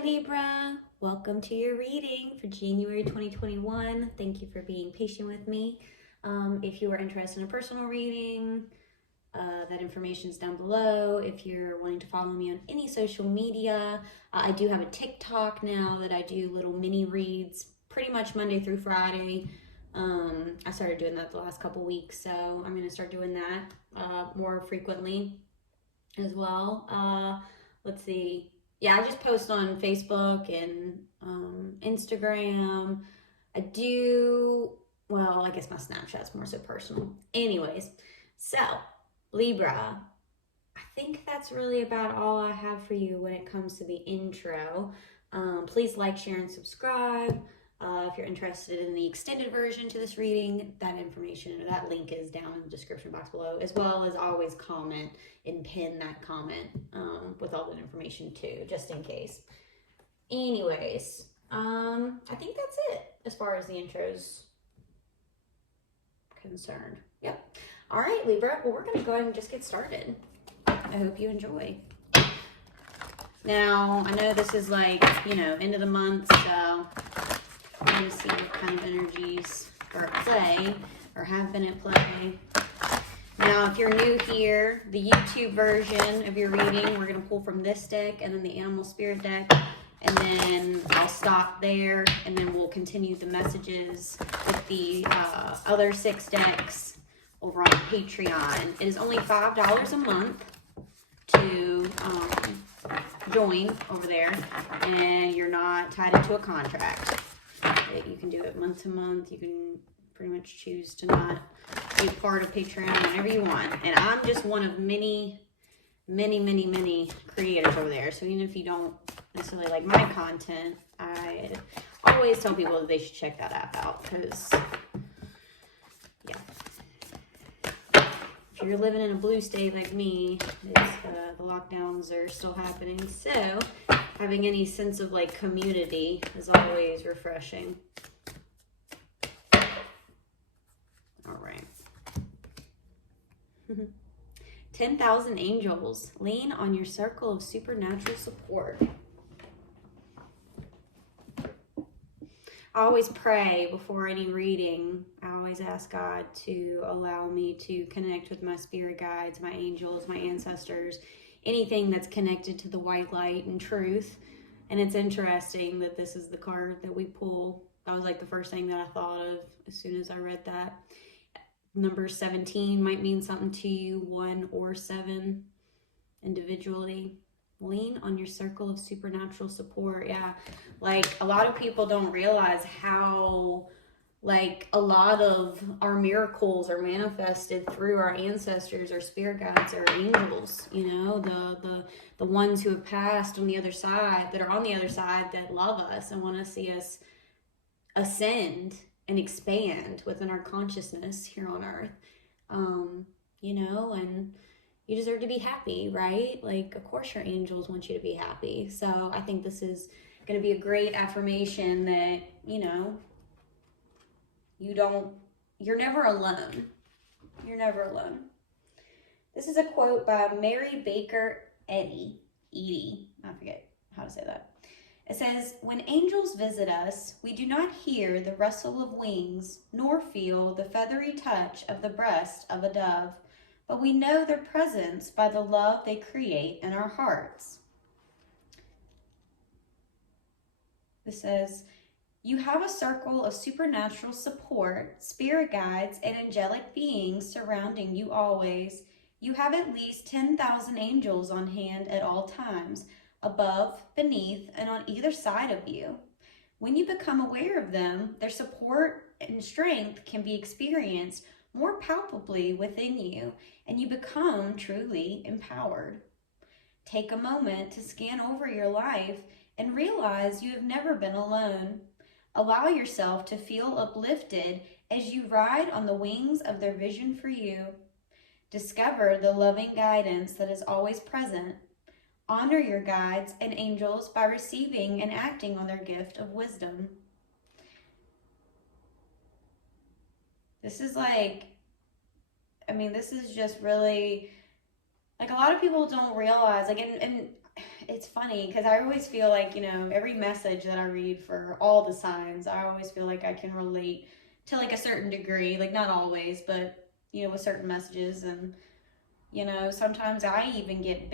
Hi Libra, welcome to your reading for January 2021. Thank you for being patient with me. If you are interested in a personal reading, that information is down below. If you're wanting to follow me on any social media, I do have a TikTok now that I do little mini reads pretty much Monday through Friday. I started doing that the last couple weeks, so I'm going to start doing that more frequently as well. Let's see. Yeah, I just post on Facebook and Instagram. I guess my Snapchat's more so personal. Anyways, so Libra, I think that's really about all I have for you when it comes to the intro. Please like, share, and subscribe. If you're interested in the extended version to this reading, that information or that link is down in the description box below, as well as always comment and pin that comment with all that information too, just in case. Anyways, I think that's it as far as the intro's concerned. Yep. All right, Libra. Well, we're going to go ahead and just get started. I hope you enjoy. Now, I know this is like, end of the month, so I'm going to see what kind of energies are at play or have been at play. Now, if you're new here, the YouTube version of your reading, we're going to pull from this deck and then the Animal Spirit deck. And then I'll stop there and then we'll continue the messages with the other 6 decks over on Patreon. It is only $5 a month to join over there, and you're not tied into a contract. You can do it month to month. You can pretty much choose to not be part of Patreon whenever you want. And I'm just one of many creators over there. So even if you don't necessarily like my content, I always tell people that they should check that app out because, yeah. If you're living in a blue state like me, the lockdowns are still happening. So having any sense of like community is always refreshing. All right. 10,000 angels. Lean on your circle of supernatural support. I always pray before any reading. I always ask God to allow me to connect with my spirit guides, my angels, my ancestors, anything that's connected to the white light and truth. And it's interesting that this is the card that we pull. That was like the first thing that I thought of as soon as I read that. Number 17 might mean something to you, 1 or 7 individually. Lean on your circle of supernatural support. Yeah, like a lot of people don't realize how like a lot of our miracles are manifested through our ancestors, our spirit guides, our angels, the ones who have passed on the other side, that are on the other side, that love us and want to see us ascend and expand within our consciousness here on earth. And you deserve to be happy, right? Like, of course your angels want you to be happy. So I think this is going to be a great affirmation that, you're never alone. You're never alone. This is a quote by Mary Baker Eddy. I forget how to say that. It says, "When angels visit us, we do not hear the rustle of wings, nor feel the feathery touch of the breast of a dove, but we know their presence by the love they create in our hearts." It says, "You have a circle of supernatural support, spirit guides, and angelic beings surrounding you always. You have at least 10,000 angels on hand at all times, above, beneath, and on either side of you. When you become aware of them, their support and strength can be experienced more palpably within you, and you become truly empowered. Take a moment to scan over your life and realize you have never been alone. Allow yourself to feel uplifted as you ride on the wings of their vision for you. Discover the loving guidance that is always present. Honor your guides and angels by receiving and acting on their gift of wisdom." This is this is just really, like, a lot of people don't realize, like, and it's funny because I always feel like, every message that I read for all the signs, I always feel like I can relate to like a certain degree, like not always, but, with certain messages. And, sometimes I even get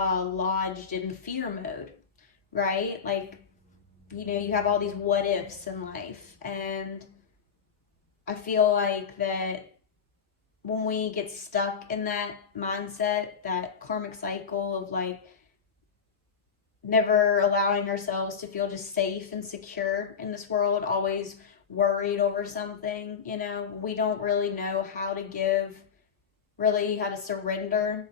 lodged in fear mode, right? Like, you have all these what ifs in life. And I feel like that when we get stuck in that mindset, that karmic cycle of like never allowing ourselves to feel just safe and secure in this world, always worried over something, we don't really know how to surrender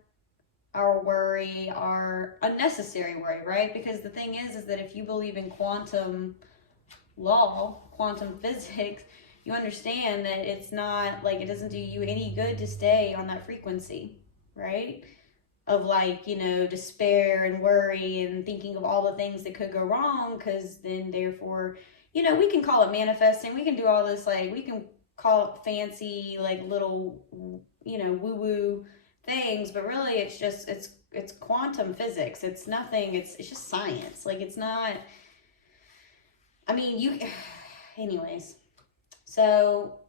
our worry, our unnecessary worry, right? Because the thing is that if you believe in quantum physics, you understand that it's not like, it doesn't do you any good to stay on that frequency, right? Of like, despair and worry and thinking of all the things that could go wrong, because then therefore, we can call it manifesting, we can do all this, like, we can call it fancy, like little, woo-woo things, but really it's quantum physics. It's nothing, it's just science. Like, it's not, I mean, anyways. So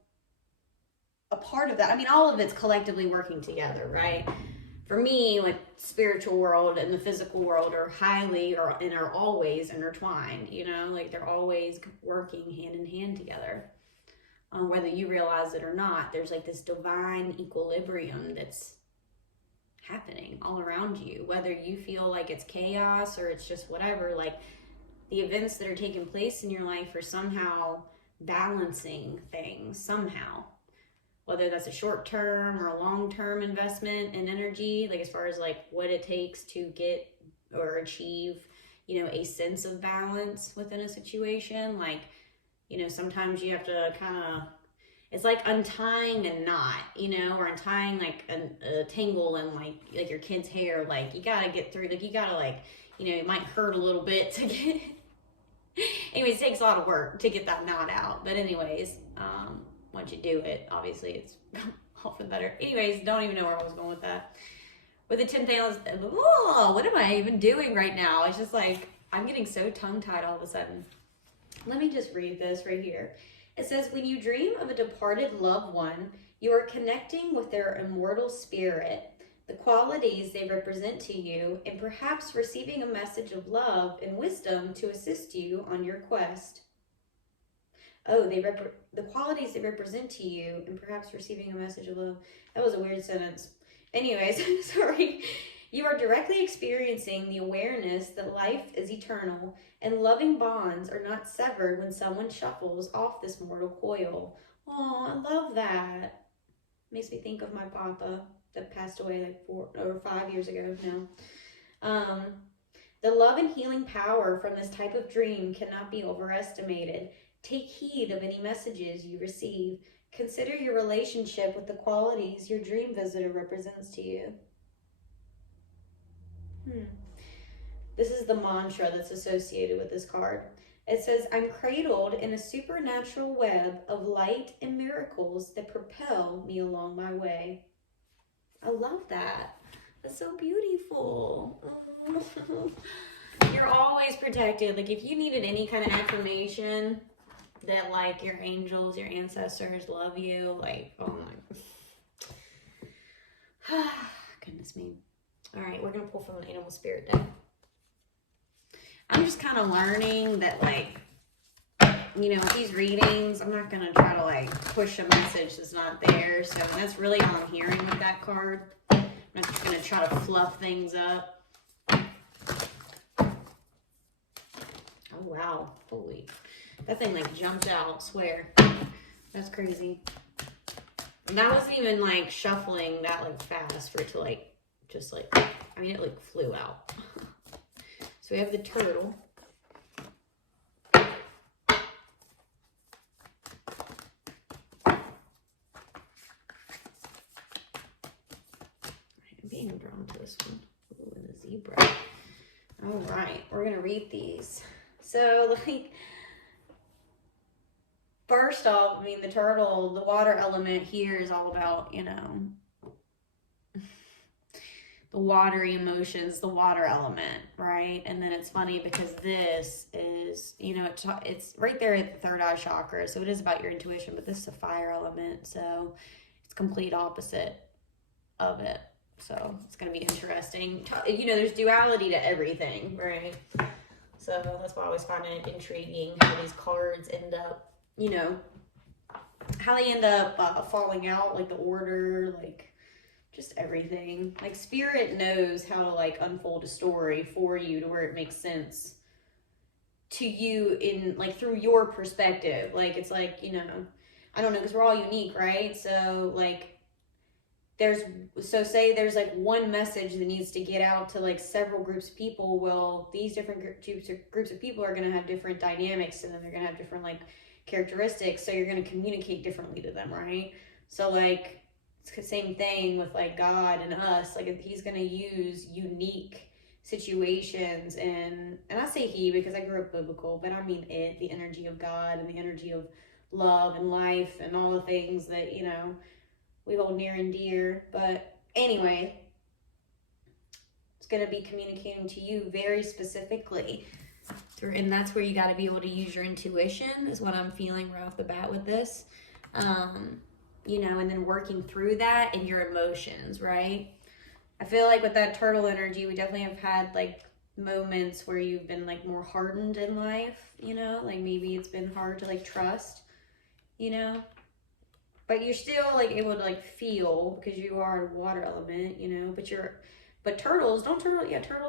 a part of that, I mean, all of it's collectively working together, right? For me, like, spiritual world and the physical world are always intertwined, like they're always working hand in hand together. Whether you realize it or not, there's like this divine equilibrium that's happening all around you, whether you feel like it's chaos or it's just whatever. Like, the events that are taking place in your life are somehow balancing things somehow, whether that's a short-term or a long-term investment in energy, like as far as like what it takes to get or achieve, a sense of balance within a situation. Like, sometimes you have to kind of, it's like untying a knot, or untying like a tangle in like your kid's hair. Like, you gotta get through, like, you gotta, like, it might hurt a little bit to get anyways, it takes a lot of work to get that knot out. But anyways, once you do it, obviously it's often better. Anyways, don't even know where I was going with that. With the 10,000, what am I even doing right now? It's just like, I'm getting so tongue-tied all of a sudden. Let me just read this right here. It says, when you dream of a departed loved one, you are connecting with their immortal spirit, the qualities they represent to you, and perhaps receiving a message of love and wisdom to assist you on your quest. Oh, the qualities they represent to you, and perhaps receiving a message of love. That was a weird sentence. Anyways, sorry. You are directly experiencing the awareness that life is eternal and loving bonds are not severed when someone shuffles off this mortal coil. Oh, I love that. Makes me think of my papa that passed away like 4 or 5 years ago now. The love and healing power from this type of dream cannot be overestimated. Take heed of any messages you receive. Consider your relationship with the qualities your dream visitor represents to you. This is the mantra that's associated with this card. It says, I'm cradled in a supernatural web of light and miracles that propel me along my way. I love that. That's so beautiful. You're always protected. Like, if you needed any kind of affirmation that, like, your angels, your ancestors love you, like, oh my goodness me. All right, we're going to pull from the animal spirit deck. I'm just kind of learning that, like, with these readings, I'm not going to try to, like, push a message that's not there. So that's really all I'm hearing with that card. I'm not just going to try to fluff things up. Oh, wow. Holy. That thing, like, jumped out, swear. That's crazy. And that wasn't even, like, shuffling that, like, fast for it to, like, just, like, I mean, it, like, flew out. So we have the turtle. I'm being drawn to this one. Ooh, and the zebra. All right, we're going to read these. So, like, first off, I mean, the turtle, the water element here is all about, the watery emotions, the water element, right? And then it's funny because this is, you know, it's right there at the third eye chakra, so it is about your intuition, but this is a fire element, so it's complete opposite of it. So it's going to be interesting. You know, there's duality to everything, right? So that's why I always find it intriguing how these cards end up, you know, how they end up falling out, like the order, like just everything. Like spirit knows how to like unfold a story for you to where it makes sense to you in like through your perspective. Like it's like, you know, I don't know, because we're all unique, right? So like say there's like one message that needs to get out to like several groups of people. Well, these different groups of people are going to have different dynamics, and then they're going to have different like characteristics, so you're going to communicate differently to them, right? So like it's the same thing with like God and us. Like he's going to use unique situations, and I say he because I grew up biblical, but I mean the energy of God and the energy of love and life and all the things that, you know, we hold near and dear. But anyway, it's going to be communicating to you very specifically through, and that's where you got to be able to use your intuition is what I'm feeling right off the bat with this. You know, and then working through that and your emotions, right? I feel like with that turtle energy, we definitely have had like moments where you've been like more hardened in life, you know, like maybe it's been hard to like trust, you know, but you're still like able to like feel because you are a water element, you know, but turtles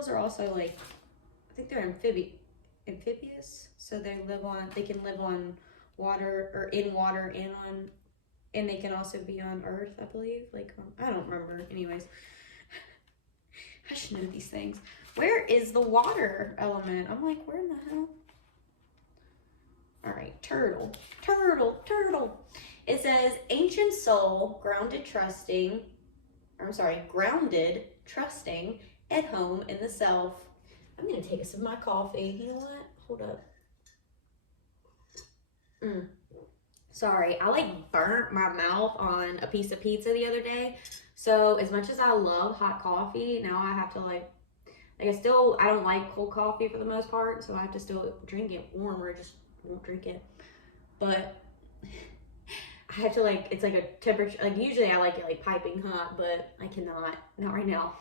are also like, I think they're amphibious. So they can live on water or in water and they can also be on earth, I believe. Like, I don't remember. Anyways, I should know these things. Where is the water element? I'm like, where in the hell? All right, turtle. It says, ancient soul, grounded, trusting, at home in the self. I'm going to take a sip of my coffee. You know what? Hold up. Sorry, I like burnt my mouth on a piece of pizza the other day. So as much as I love hot coffee, now I have to like I don't like cold coffee for the most part. So I have to still drink it warm or just won't drink it. But I have to like, it's like a temperature, like usually I like it like piping hot, but I cannot, not right now.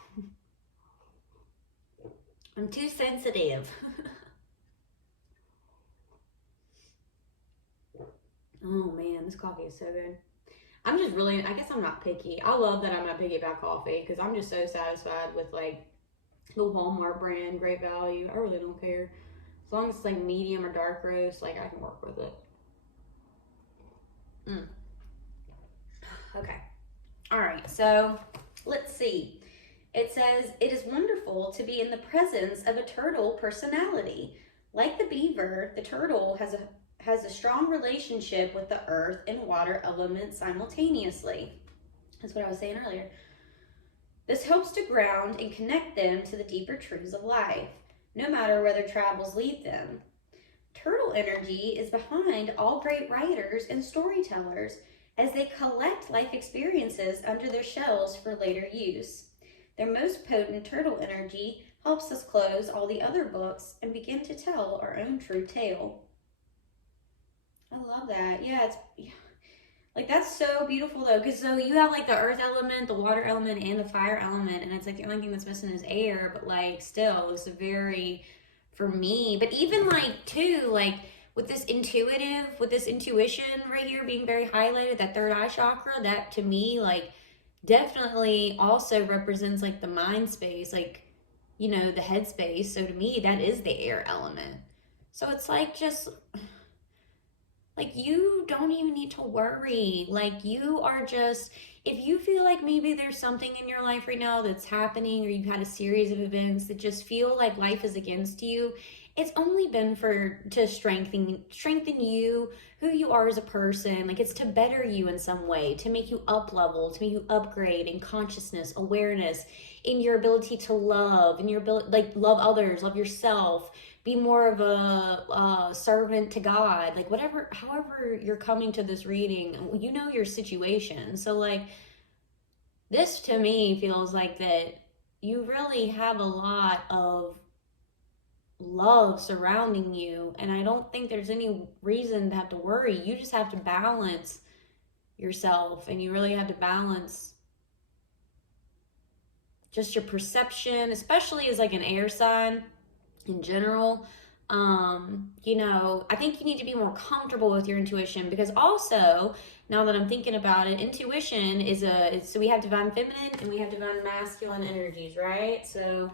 I'm too sensitive. Oh man, this coffee is so good. I guess I'm not picky. I love that I'm not picky about coffee because I'm just so satisfied with like the Walmart brand, Great Value. I really don't care. As long as it's like medium or dark roast, like I can work with it. Okay. All right, so let's see. It says, it is wonderful to be in the presence of a turtle personality. Like the beaver, the turtle has a strong relationship with the earth and water elements simultaneously. That's what I was saying earlier. This helps to ground and connect them to the deeper truths of life, no matter where their travels lead them. Turtle energy is behind all great writers and storytellers as they collect life experiences under their shells for later use. Their most potent turtle energy helps us close all the other books and begin to tell our own true tale. I love that. Yeah, like that's so beautiful though, because so you have like the earth element, the water element, and the fire element, and it's like the only thing that's missing is air, but like still it's a very, for me, but even like too, like with this intuition right here being very highlighted, that third eye chakra, that to me like definitely also represents like the mind space, like, you know, the head space. So to me, that is the air element. So it's like just like you don't even need to worry. Like you are just, if you feel like maybe there's something in your life right now that's happening, or you've had a series of events that just feel like life is against you, it's only been to strengthen you, who you are as a person. Like it's to better you in some way, to make you up level, to make you upgrade in consciousness, awareness, in your ability to love, in your ability, like love others, love yourself, be more of a servant to God, like however you're coming to this reading, you know your situation. So like this to me feels like that you really have a lot of love surrounding you, and I don't think there's any reason to have to worry. You just have to balance yourself, and you really have to balance just your perception, especially as like an air sign in general. I think you need to be more comfortable with your intuition, because also, now that I'm thinking about it, intuition is so we have divine feminine and we have divine masculine energies, right? So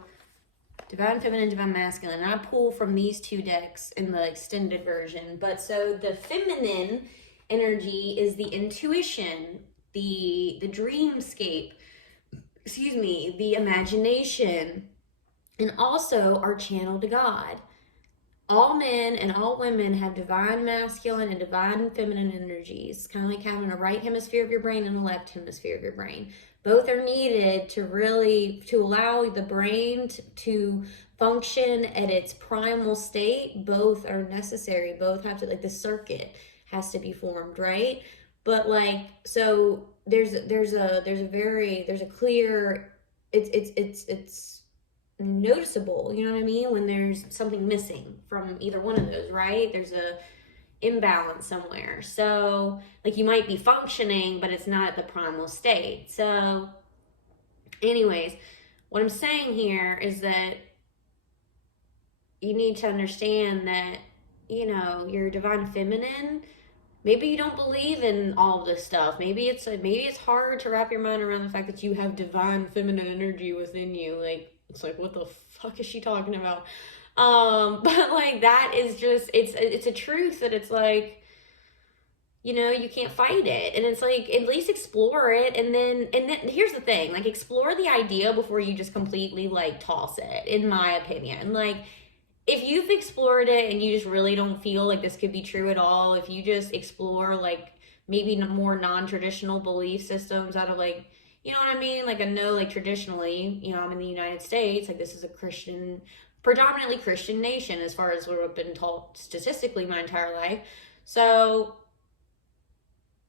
divine feminine, divine masculine, and I pull from these two decks in the extended version. But so the feminine energy is the intuition, the dreamscape, excuse me, the imagination, and also our channel to God. All men and all women have divine masculine and divine feminine energies, kind of like having a right hemisphere of your brain and a left hemisphere of your brain. Both are needed to allow the brain to function at its primal state. Both are necessary. Both have to, like, the circuit has to be formed, right? But like, so there's a clear, it's noticeable, you know what I mean, when there's something missing from either one of those, right? There's a imbalance somewhere. So like, you might be functioning, but it's not at the primal state. So anyways, what I'm saying here is that you need to understand that, your divine feminine, maybe you don't believe in all of this stuff. Maybe it's hard to wrap your mind around the fact that you have divine feminine energy within you. Like, it's like, what the fuck is she talking about? But like, that is just, it's a truth that it's like, you can't fight it. And it's like, at least explore it. And then here's the thing, like, explore the idea before you just completely like toss it, in my opinion. Like, if you've explored it and you just really don't feel like this could be true at all, if you just explore like maybe more non-traditional belief systems out of like, you know what I mean? Like, I know, like, traditionally, I'm in the United States, like, this is a predominantly Christian nation as far as what I've been taught statistically my entire life. So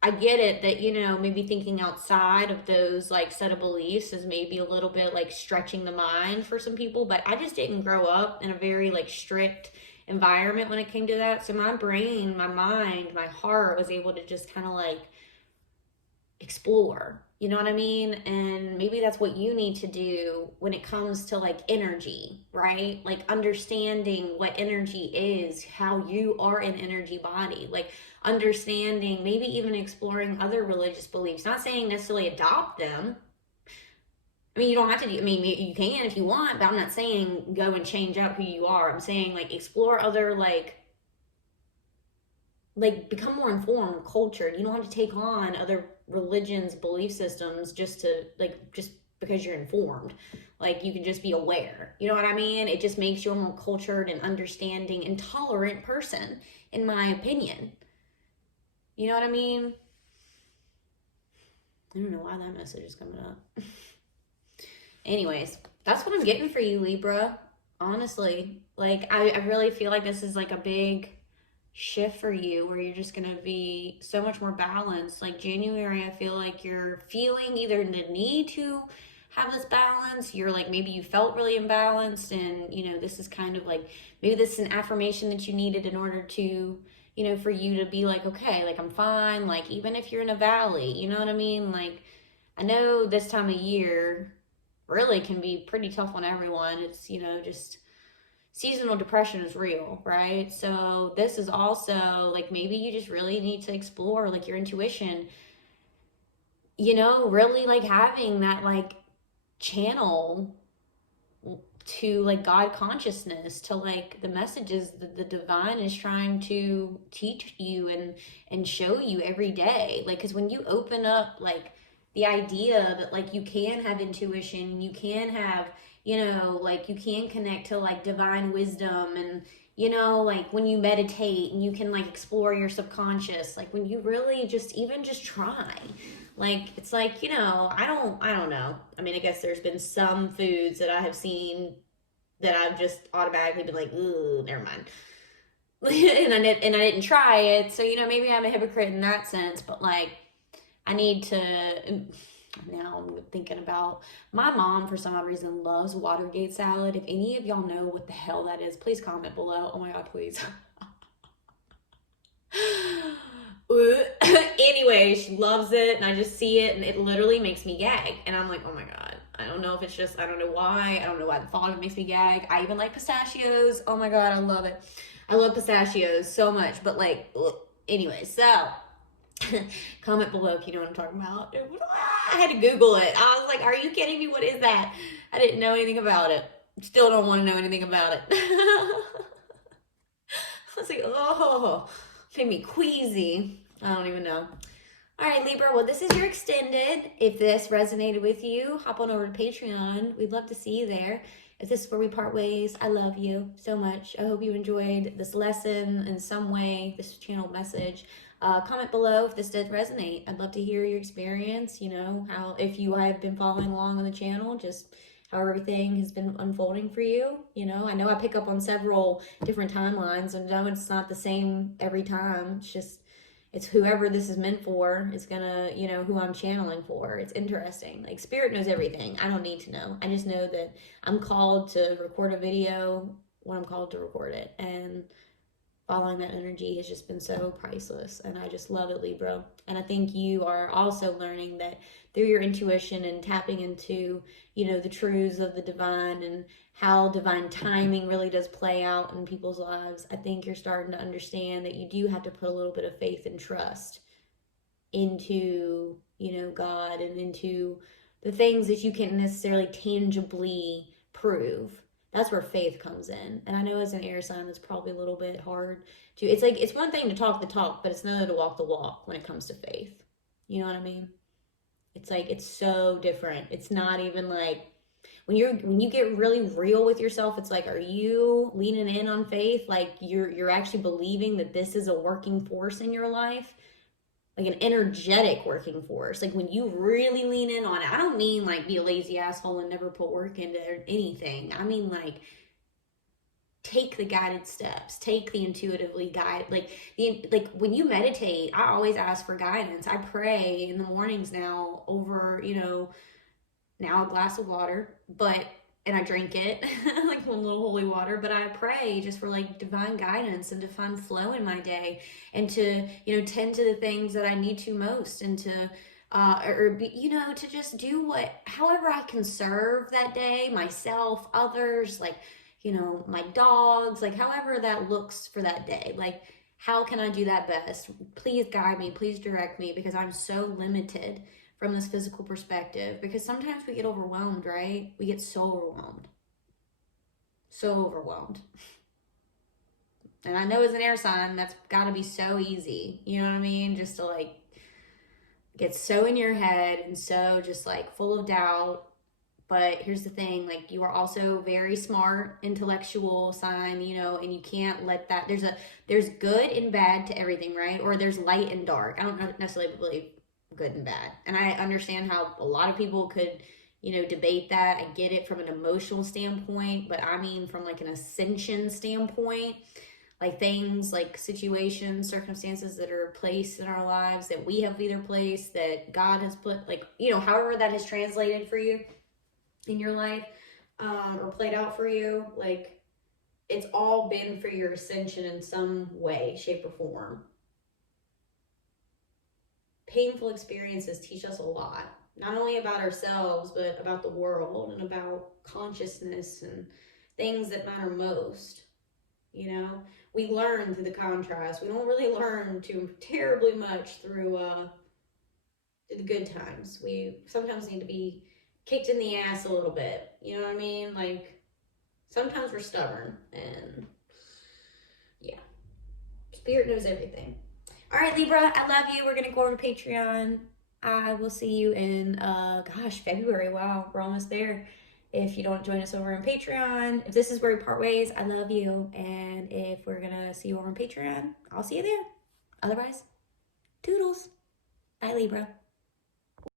I get it that, maybe thinking outside of those like set of beliefs is maybe a little bit like stretching the mind for some people, but I just didn't grow up in a very like strict environment when it came to that. So my brain, my mind, my heart was able to just kind of like explore, you know what I mean? And maybe that's what you need to do when it comes to like energy, right? Like, understanding what energy is, how you are an energy body, like understanding, maybe even exploring other religious beliefs. Not saying necessarily adopt them. I mean, you don't have to do, I mean, you can if you want, but I'm not saying go and change up who you are. I'm saying like explore other like become more informed, cultured. You don't have to take on other religions, belief systems just because you're informed. Like, you can just be aware. You know what I mean? It just makes you a more cultured and understanding and tolerant person, in my opinion. You know what I mean? I don't know why that message is coming up. Anyways, that's what I'm getting for you, Libra. Honestly, like, I really feel like this is like a big shift for you, where you're just gonna be so much more balanced. Like, January, I feel like you're feeling either the need to have this balance. You're like, maybe you felt really imbalanced, and this is kind of like, maybe this is an affirmation that you needed in order to, for you to be like, okay, like, I'm fine. Like, even if you're in a valley, you know what I mean? Like, I know this time of year really can be pretty tough on everyone. It's, just seasonal depression is real, right? So this is also like, maybe you just really need to explore like your intuition, really like having that like channel to like God consciousness, to like the messages that the divine is trying to teach you and show you every day. Like, because when you open up like the idea that like you can have intuition, you can have, like, you can connect to like divine wisdom, and like when you meditate and you can like explore your subconscious, like when you really just try, like, it's like, I don't know. I mean, I guess there's been some foods that I have seen that I've just automatically been like, ooh, never mind. and I didn't try it. So, maybe I'm a hypocrite in that sense, but like, I need to, Now I'm thinking about my mom, for some odd reason, loves Watergate salad. If any of y'all know what the hell that is, please comment below. Oh my God, please. Anyway, she loves it, and I just see it, and it literally makes me gag. And I'm like, oh my God. I don't know if it's just, I don't know why. I don't know why the thought of it makes me gag. I even like pistachios. Oh my God, I love it. I love pistachios so much. But like, anyway, so comment below if you know what I'm talking about. I had to Google it. I was like, are you kidding me? What is that? I didn't know anything about it. Still don't want to know anything about it. I was like, oh, made me queasy. I don't even know. All right, Libra, well, this is your extended. If this resonated with you, hop on over to Patreon. We'd love to see you there. If this is where we part ways, I love you so much. I hope you enjoyed this lesson in some way, this channel message. Comment below if this did resonate. I'd love to hear your experience, you know, how, if you have been following along on the channel, just how everything has been unfolding for you. You know I pick up on several different timelines, and no, it's not the same every time. It's just, it's whoever this is meant for is gonna, you know, who I'm channeling for. It's interesting. Like, spirit knows everything. I don't need to know. I just know that I'm called to record a video when I'm called to record it. And following that energy has just been so priceless. And I just love it, Libra. And I think you are also learning that through your intuition and tapping into, you know, the truths of the divine and how divine timing really does play out in people's lives. I think you're starting to understand that you do have to put a little bit of faith and trust into, you know, God, and into the things that you can't necessarily tangibly prove. That's where faith comes in. And I know as an air sign, it's probably a little bit hard to, it's like, it's one thing to talk the talk, but it's another to walk the walk when it comes to faith. You know what I mean? It's like, it's so different. It's not even like, when you get really real with yourself, it's like, are you leaning in on faith? Like, you're actually believing that this is a working force in your life, like an energetic working force. Like, when you really lean in on it, I don't mean like be a lazy asshole and never put work into anything. I mean, like, take the guided steps, take the intuitively guide, like when you meditate, I always ask for guidance. I pray in the mornings now over, you know, now a glass of water, and I drink it like one little holy water, but I pray just for like divine guidance and divine flow in my day, and to, you know, tend to the things that I need to most, and to you know, to just do however I can serve that day, myself, others, like, you know, my dogs, like however that looks for that day. Like, how can I do that best? Please guide me, please direct me, because I'm so limited from this physical perspective. Because sometimes we get overwhelmed, right? We get so overwhelmed. So overwhelmed. And I know as an air sign, that's gotta be so easy. You know what I mean? Just to like get so in your head and so just like full of doubt. But here's the thing, like, you are also very smart, intellectual sign, you know, and you can't let that, there's good and bad to everything, right? Or there's light and dark. I don't necessarily believe good and bad. And I understand how a lot of people could, you know, debate that. I get it from an emotional standpoint, but I mean from like an ascension standpoint, like things, like situations, circumstances that are placed in our lives that we have either placed, that God has put, like, you know, however that has translated for you in your life, or played out for you, like, it's all been for your ascension in some way, shape, or form. Painful experiences teach us a lot, not only about ourselves, but about the world and about consciousness and things that matter most. You know, we learn through the contrast. We don't really learn too terribly much through the good times. We sometimes need to be kicked in the ass a little bit. You know what I mean? Like, sometimes we're stubborn, and yeah, spirit knows everything. All right, Libra, I love you. We're going to go over to Patreon. I will see you in, February. Wow, we're almost there. If you don't join us over on Patreon, if this is where we part ways, I love you. And if we're going to see you over on Patreon, I'll see you there. Otherwise, toodles. Bye, Libra.